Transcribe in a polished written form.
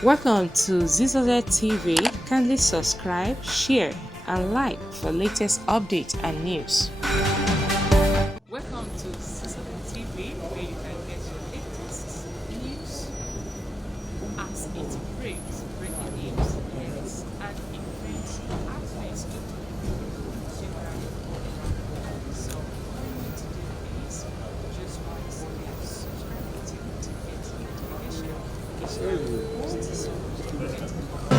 Welcome to ZZZ TV. Kindly subscribe, share, and like for latest updates and news. Welcome to ZZZ TV, where you can get your latest news as it breaks, breaking news, news, and events updates to generally all around the world. So all you need to do is just one step, subscribe to get notification each time we post, so you get